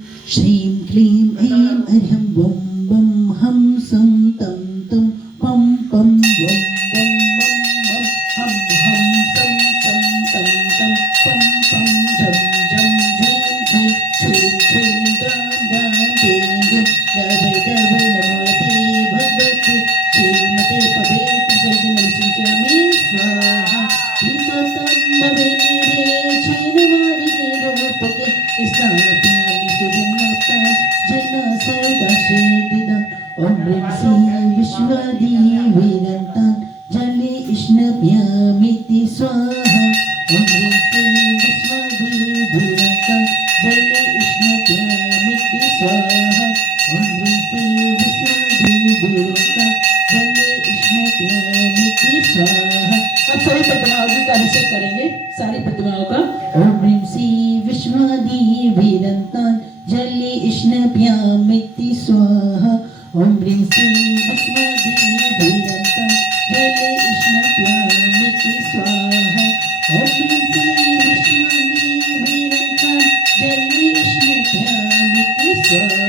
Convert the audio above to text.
श्रीं क्लीं ऐं अर्हं वं वं हं सं तं तं पं पं वं वं मं मं हं हं सं तं तं तं पं पं झं झं झीं झीं छ्वीं छ्वीं द्रां द्रां दीं दीं दवै दवै नमोते भगवते श्रीमते पवेति जगन्नमसिंचामि स्वाहा ीतोत्तम भवे नीरे छैन मार्गे रूपके स्थापयामि सुजन्माता जन सदा शेदिदा ॐ ह्रीं श्रीं विश्वदेवीरन्तान् जले स्नप्यामिति स्वाहा ॐ ह्रीं श्रीं विश्वदेवीरन्तान् जले स्नप्यामिति स्वाहा ॐ ह्रीं श्रीं विश्वदेवीरन्तान् जले स्नप्यामिति स्वाहा। अब सभी प्रतिमाओं का अभिषेक करेंगे, सारी प्रतिमाओं का। ओम ह्रीं श्री विश्वदेवीरन्तान् जले स्नप्यामिति स्वाहा ओम ह्रीं श्री विश्वदेवीरन्तान् जले स्नप्यामिति स्वाहा ओम ह्रीं श्री विश्वदेवीरन्तान् जले स्नप्यामिति स्वाहा